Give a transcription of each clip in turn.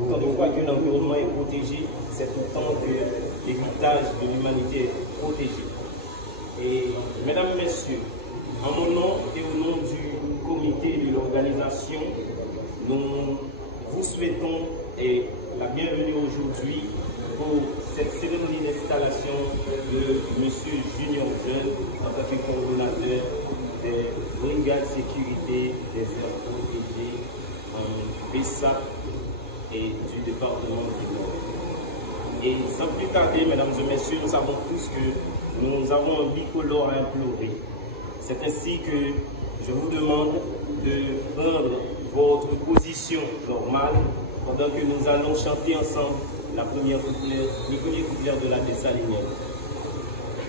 Autant de fois que l'environnement est protégé, c'est autant que l'héritage de l'humanité est protégé. Et mesdames, messieurs, en mon nom et au nom du comité de l'organisation, nous vous souhaitons la bienvenue aujourd'hui pour cette cérémonie d'installation de M. Junior Jeune en tant que coordonnateur des brigades sécurité des aires protégées en PESA et du département du Nord. Et sans plus tarder, mesdames et messieurs, nous savons tous que nous avons un bicolore à implorer. C'est ainsi que je vous demande de prendre votre position normale pendant que nous allons chanter ensemble le premier couplet de la Dessalinienne.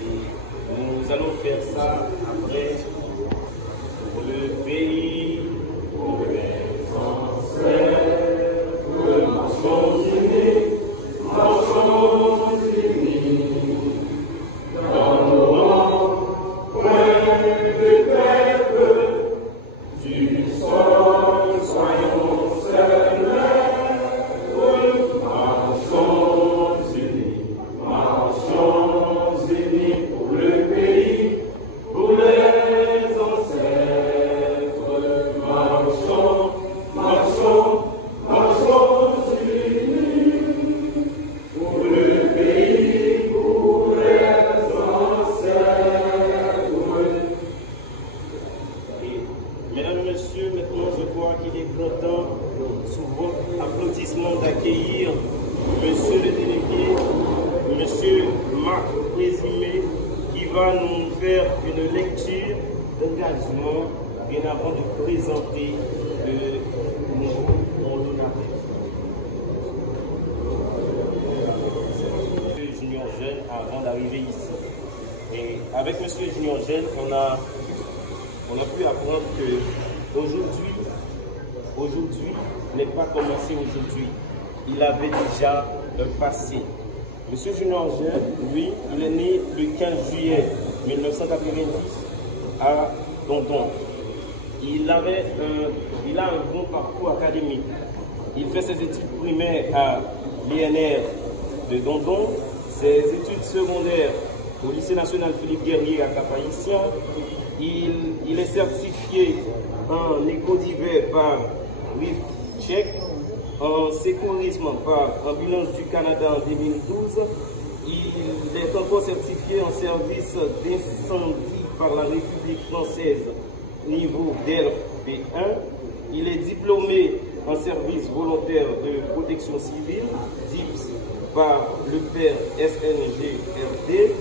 Et nous allons faire ça après pour le pays, pour les ancêtres, pour le marchand unis, marchand unis, dans nos rangs, point de peuple, du sol, soyons seuls. Bien avant de présenter le nouveau coordonnateur. M. Junior Jeune avant d'arriver ici. Et avec M. Junior Jeune, on a pu apprendre que aujourd'hui n'est pas commencé aujourd'hui. Il avait déjà un passé. M. Junior Jeune, lui, il est né le 15 juillet 1990 à Dondon. Il a un bon parcours académique. Il fait ses études primaires à l'INR de Dondon, ses études secondaires au lycée national Philippe Guerrier à Cap-Haïtien. Il est certifié en éco-divers par WIF-Check, en sécurisme par Ambulance du Canada en 2012. Il est encore certifié en service d'incendie par la République française niveau DELF B1. Il est diplômé en service volontaire de protection civile, DIPS, par le père SNGRD.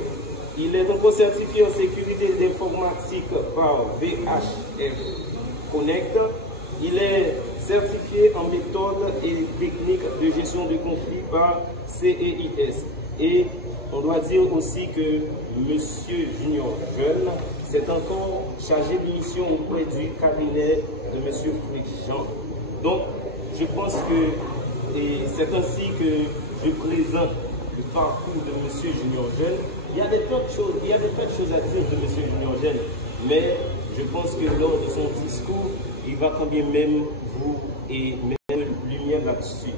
Il est encore certifié en sécurité d'informatique par VHF Connect. Il est certifié en méthode et technique de gestion de conflits par CEIS. Et on doit dire aussi que M. Junior Jeune s'est encore chargé de mission auprès du cabinet de M. Fréjean. Donc, je pense que c'est ainsi que je présente le parcours de M. Junior Jeune. Il y a des tas de choses à dire de M. Junior Jeune, mais je pense que lors de son discours, il va quand même vous mettre lumière là-dessus.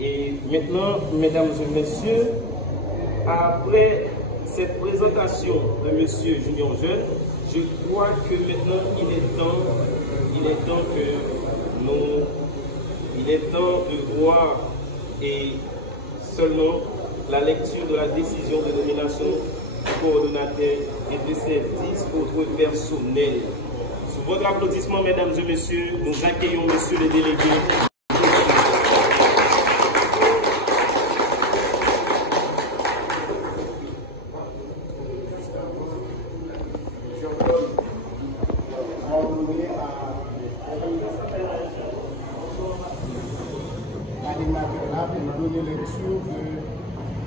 Et maintenant, mesdames et messieurs, après cette présentation de M. Junior Jeune, je crois que maintenant il est temps de voir seulement la lecture de la décision de nomination du coordonnateur et de ses 10 autres personnels. Sous votre applaudissement, mesdames et messieurs, nous accueillons monsieur le délégué.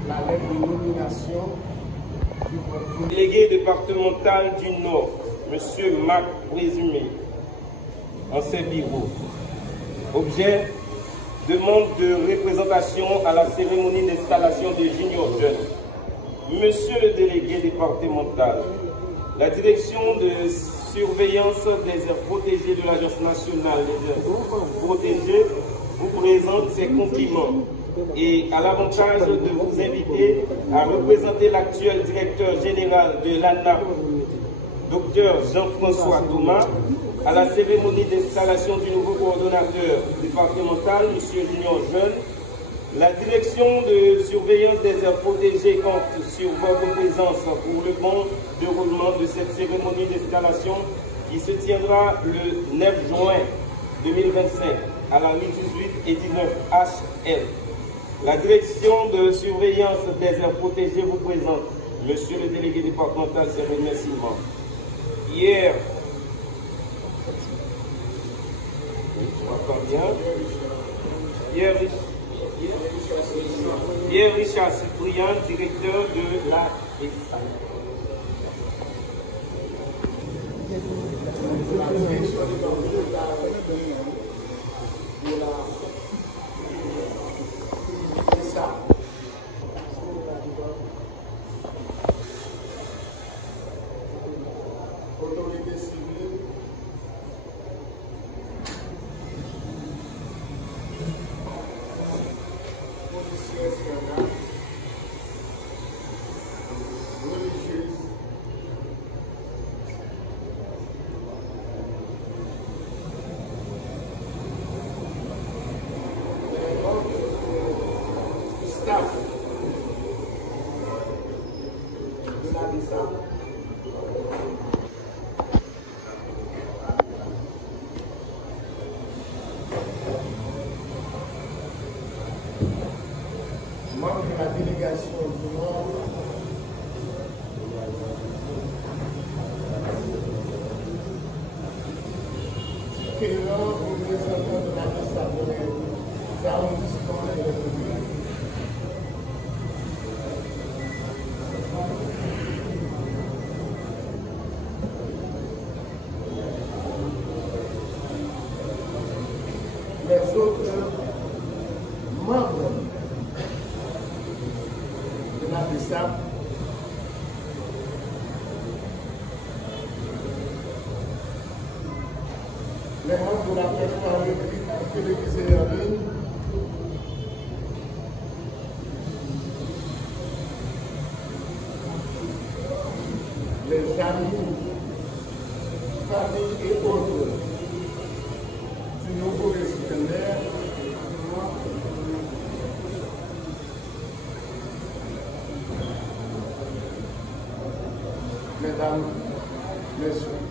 La lettre de nomination du délégué départemental du Nord, M. Marc Présumé, en ses bureaux. Objet, demande de représentation à la cérémonie d'installation de Junior Jeune. Monsieur le délégué départemental, la direction de surveillance des aires protégées de l'Agence nationale des aires protégées vous présente présente ses compliments et a l'avantage de vous inviter à représenter l'actuel directeur général de l'ANAP, Dr Jean-François Thomas, à la cérémonie d'installation du nouveau coordonnateur départemental, M. Junior Jeune. La direction de surveillance des aires protégées compte sur votre présence pour le bon déroulement de cette cérémonie d'installation qui se tiendra le 9 juin 2025 à la rue 18 et 19 HL. La direction de surveillance des aires protégées vous présente Monsieur le délégué départemental, c'est remerciement. Hier, Pierre Richard Cyprien, directeur de la ESA. Autorité civile, policiers nationaux, religieuses, staff de la DISA. Membre de la délégation du Nord, différents représentants de la DISA des arrondissements et des communes. Les autres membres de la DISA, les membres de la plateforme télévisée en ligne, les amis, familles et autres du nouveau récipiendaire, mesdames, messieurs,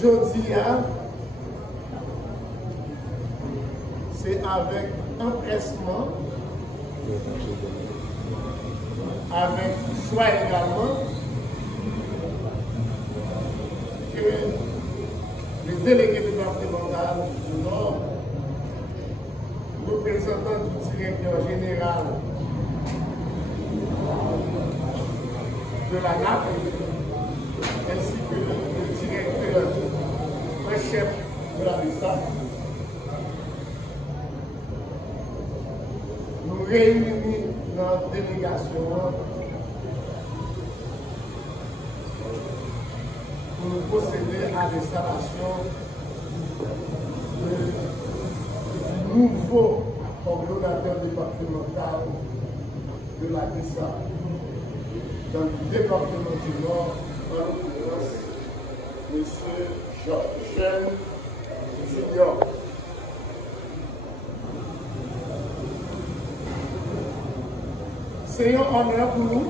Jodia, c'est avec empressement, avec joie également, que le délégué départemental du Nord, représentant du directeur général de la NAP, ainsi que le directeur, le chef de la DISA, nous réunissons notre délégation pour nous procéder à l'installation du nouveau coordonnateur départemental de la DISA dans le département du Nord, en l'occurrence, M. Jeune Junior. C'est un honneur pour nous,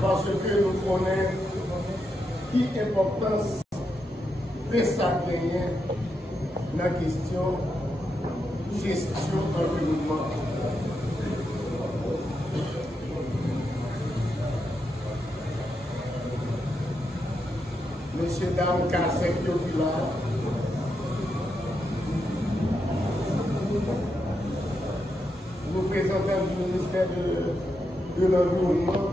parce que nous connaissons qui importance de ça gagner dans la question gestion environnement. Monsieur, dames, Kassek Yopila, représentant du ministère de l'Environnement,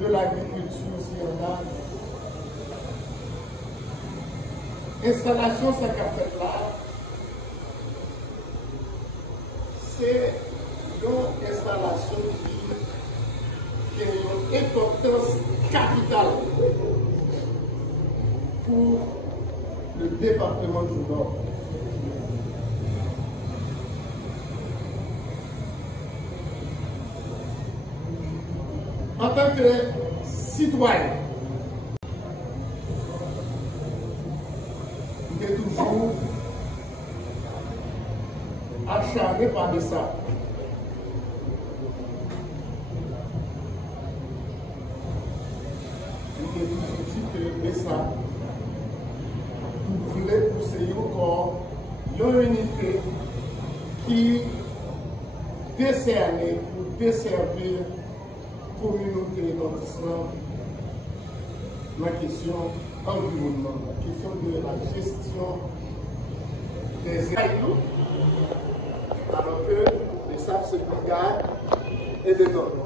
de l'Agriculture, si on a. Installation, ça qu'a fait là, c'est une installation qui a une importance capitale le département du Nord. En tant que citoyen, il est toujours acharné par ça. Il est toujours dit que ça voulait pousser encore l'unité qui décernait pour desservir la communauté nordistan la question environnement, la question de la gestion des aïeux, alors que les sables se brigade et des normes.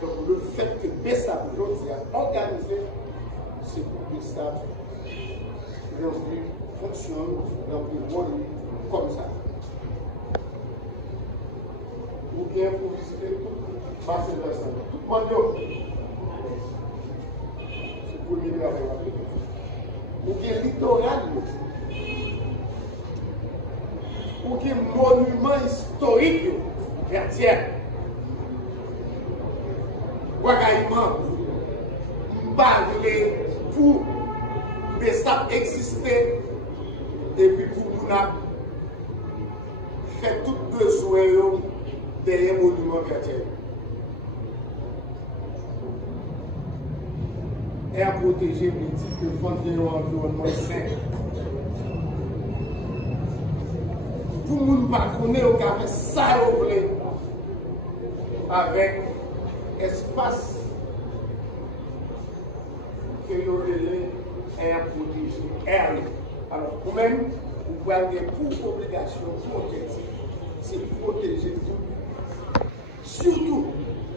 Donc le fait que Bessap aujourd'hui a organisé ce groupe Bessap fonctionne dans le monde comme ça. Ou bien pour visiter tout, passer vers ça. Tout le monde, c'est pour le milieu avec l'Afrique. Ou bien littoral, ou bien monument historique, vertière. Ouagaïman, m'parler pour Bessap exister et puis pour nous faire tout besoin derrière le monument vertière. Et à protéger, mais dit que fondre un environnement sain. Pour nous ne pas connaître au café, ça avec espace que vous avez à protéger. Alors, vous-même, vous pouvez avoir pour obligation, pour objectif, c'est de protéger tout, surtout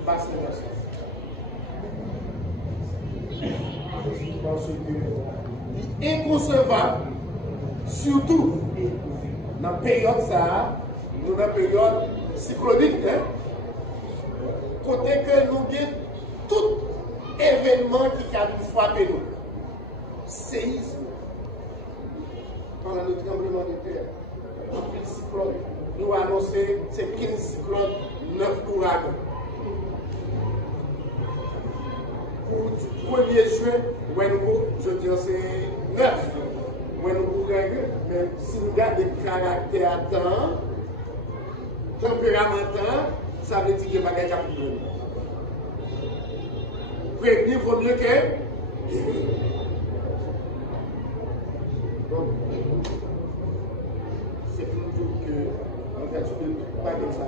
bassin versant. Parce que il est inconcevable, surtout dans la période ça, dans la période cyclonique, côté que nous avons tout événement qui a frappé nous. Séisme, pendant le tremblement de terre, le cyclone, nous avons annoncé c'est 15 cyclones, 9 ouragans. Pour du 1er juin, je dis c'est 9. Mais si nous regardons des caractères tempéramentaux, ça veut dire qu'il y a des bagages à prévenir. Prévenir vaut mieux que guérir. Donc, c'est pour nous dire que, en fait, tu ne peux pas dire ça.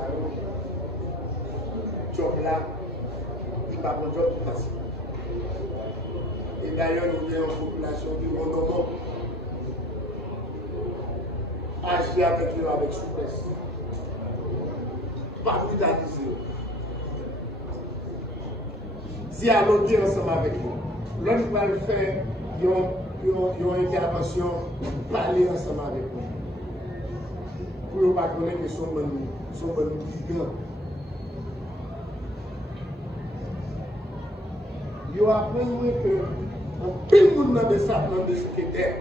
Job là, il n'est pas un job facile. Et d'ailleurs, nous avons une population qui est non agir avec eux avec souplesse. Pas brutaliser. Dialoguer ensemble avec eux. Là, nous allons faire une intervention, parler ensemble avec eux. Pour ne pas connaître que sont bonnes brigands. Ils apprennent que en pile de monde dans des sables, dans des secrétaires.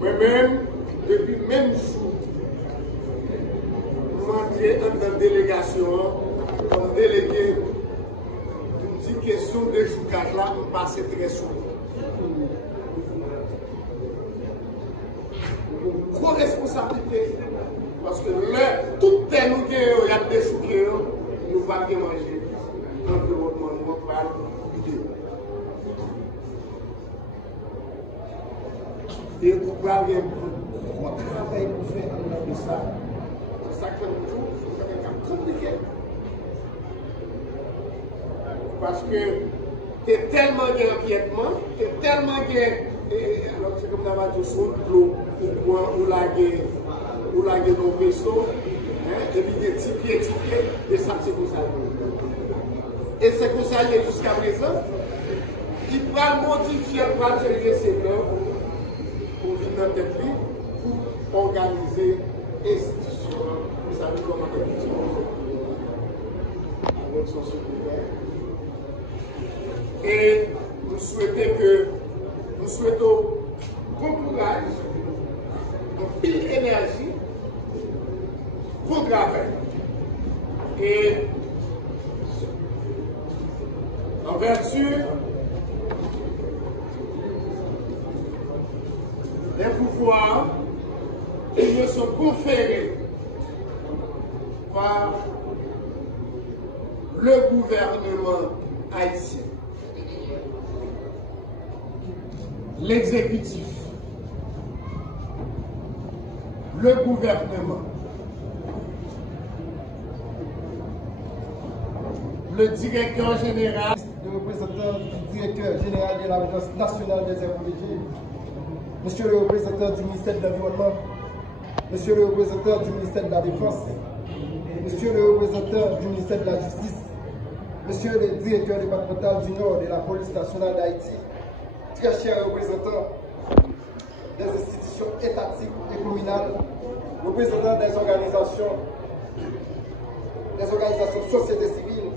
Moi-même, depuis le même jour, je suis entré dans la délégation comme délégué d'une petite question de choucage là, on passe très souvent. Trop responsabilité, parce que là, tout est nous qui y a des chouquets, nous ne pouvons pas manger. L'environnement mondial vidéo. Et vous pouvez avoir un gros travail pour faire de ça. C'est ça que fait toujours, c'est compliqué. Parce que tu es tellement d'empiètement, tu es tellement alors c'est comme la radio sur l'eau, ou la nos vaisseaux, et puis des petits pieds, et ça c'est comme ça. Et c'est comme ça jusqu'à présent. Il va modifier, il va changer ses noms pour venir dans tête pour organiser l'institution. Vous savez comment on son secondaire. Et nous souhaitons bon courage, une pile énergie pour travailler. Et en vertu des pouvoirs qui me sont conférés par le gouvernement haïtien, l'exécutif, le gouvernement, le directeur général, le représentant du directeur général de l'Agence nationale des aires protégées, monsieur le représentant du ministère de l'Environnement, monsieur le représentant du ministère de la Défense, monsieur le représentant du ministère de la Justice, monsieur le directeur départemental du Nord de la police nationale d'Haïti, très chers représentants des institutions étatiques et communales, représentants des organisations société civile,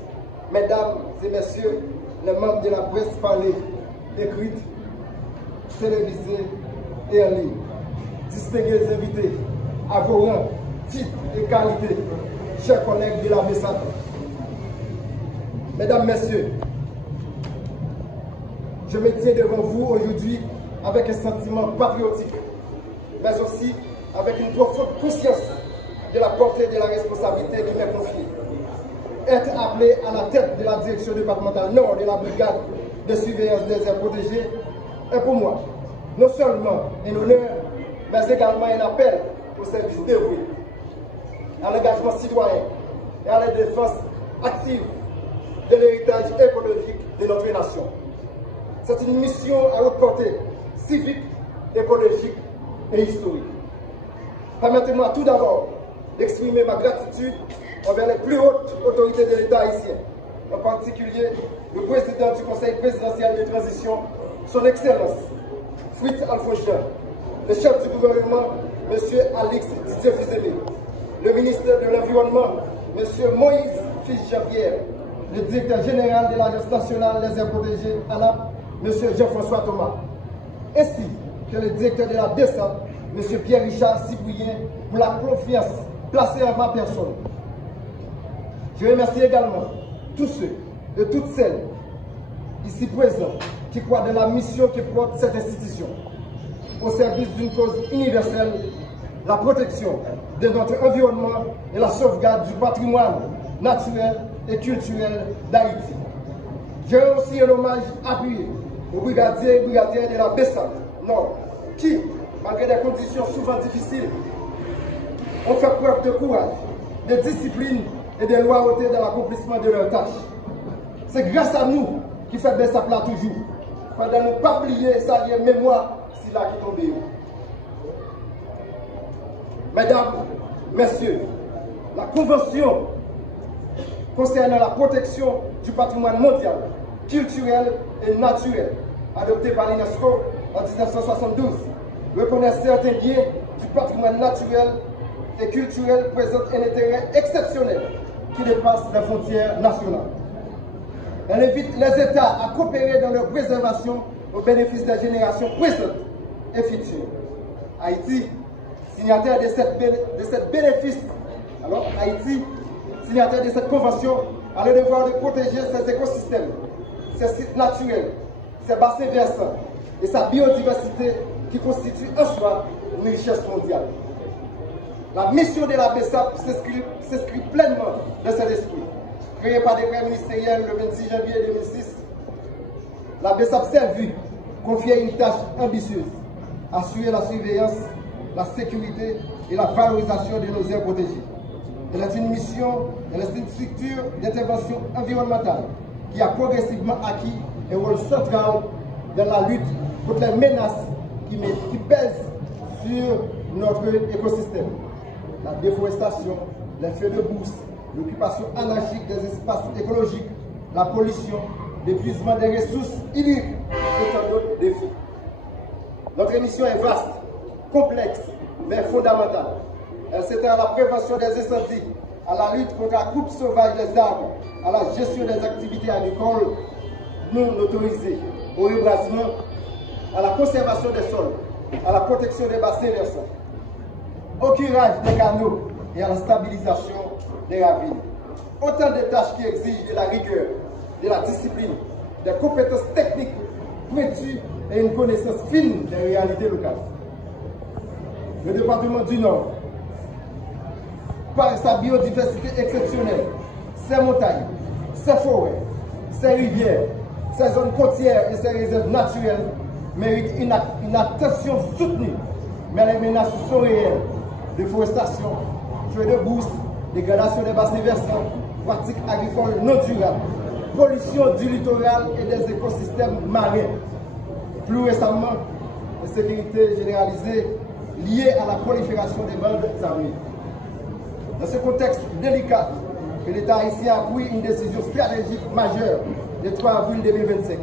mesdames et messieurs, les membres de la presse parlée, écrite, télévisée et en ligne, distingués invités, à vos rangs, titres et qualités, chers collègues de la BESAP. Mesdames, Messieurs, je me tiens devant vous aujourd'hui avec un sentiment patriotique, mais aussi avec une profonde conscience de la portée de la responsabilité qui m'est confiée. Être appelé à la tête de la direction départementale nord de la brigade de surveillance des aires protégées est pour moi non seulement un honneur, mais également un appel au service dévoué, à l'engagement citoyen et à la défense active de l'héritage écologique de notre nation. C'est une mission à haute portée, civique, écologique et historique. Permettez-moi tout d'abord d'exprimer ma gratitude envers les plus hautes autorités de l'État haïtien, en particulier le président du Conseil présidentiel de transition, son Excellence, Fritz Alfonjean, le chef du gouvernement, M. Alix Didier-Fils-Aimé, le ministre de l'Environnement, M. Moïse Fils-Jean-Pierre, le directeur général de l'Agence nationale des aires protégées, ANAP, M. Jean-François Thomas, ainsi que le directeur de la BESAP, M. Pierre-Richard Cyprien, pour la confiance placée en ma personne. Je remercie également tous ceux et toutes celles ici présents qui croient dans la mission que porte cette institution, au service d'une cause universelle, la protection de notre environnement et la sauvegarde du patrimoine naturel et culturel d'Haïti. Je rends aussi un hommage appuyé aux brigadiers et brigadières de la BESAP Nord, qui, malgré des conditions souvent difficiles, ont fait preuve de courage, de discipline et de loyauté dans l'accomplissement de leurs tâches. C'est grâce à nous qui fait BESAP là toujours, pendant ne pas oublier sa mémoire si là qui tombe. Mesdames, Messieurs, la Convention concernant la protection du patrimoine mondial, culturel et naturel, adoptée par l'UNESCO en 1972, reconnaît certains liens du patrimoine naturel et culturel présentent un intérêt exceptionnel qui dépasse les frontières nationales. Elle invite les États à coopérer dans leur préservation au bénéfice des générations présentes et futures. Haïti, signataire de cette bénéfice, alors Haïti, signataire de cette convention, a le devoir de protéger ses écosystèmes, ses sites naturels, ses bassins versants et sa biodiversité qui constitue en soi une richesse mondiale. La mission de la BESAP s'inscrit pleinement dans cet esprit. Créée par décret ministériel le 26 janvier 2006, la BESAP s'est vue confier une tâche ambitieuse, assurer la surveillance, la sécurité et la valorisation de nos aires protégées. Elle est une mission, elle est une structure d'intervention environnementale qui a progressivement acquis un rôle central dans la lutte contre les menaces qui pèsent sur notre écosystème. La déforestation, les feux de brousse, l'occupation anarchique des espaces écologiques, la pollution, l'épuisement des ressources hydriques et tant d'autres défis. Notre mission est vaste, complexe, mais fondamentale. Elle s'étend à la prévention des incendies, à la lutte contre la coupe sauvage des arbres, à la gestion des activités agricoles non autorisées, au rebrasement, à la conservation des sols, à la protection des bassins versants, au curage des canaux et à la stabilisation des ravines. Autant de tâches qui exigent de la rigueur, de la discipline, des compétences techniques pointues et une connaissance fine des réalités locales. Le département du Nord, par sa biodiversité exceptionnelle, ses montagnes, ses forêts, ses rivières, ses zones côtières et ses réserves naturelles, mérite une attention soutenue. Mais les menaces sont réelles. Déforestation, feux de brousse, dégradation des bassins versants, pratiques agricoles non durables, pollution du littoral et des écosystèmes marins. Plus récemment, l'insécurité généralisée liée à la prolifération des bandes armées. Dans ce contexte délicat, que l'État haïtien a pris une décision stratégique majeure le 3 avril 2025,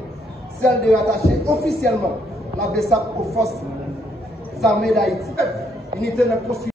celle de rattacher officiellement la BESAP aux forces armées d'Haïti. Unité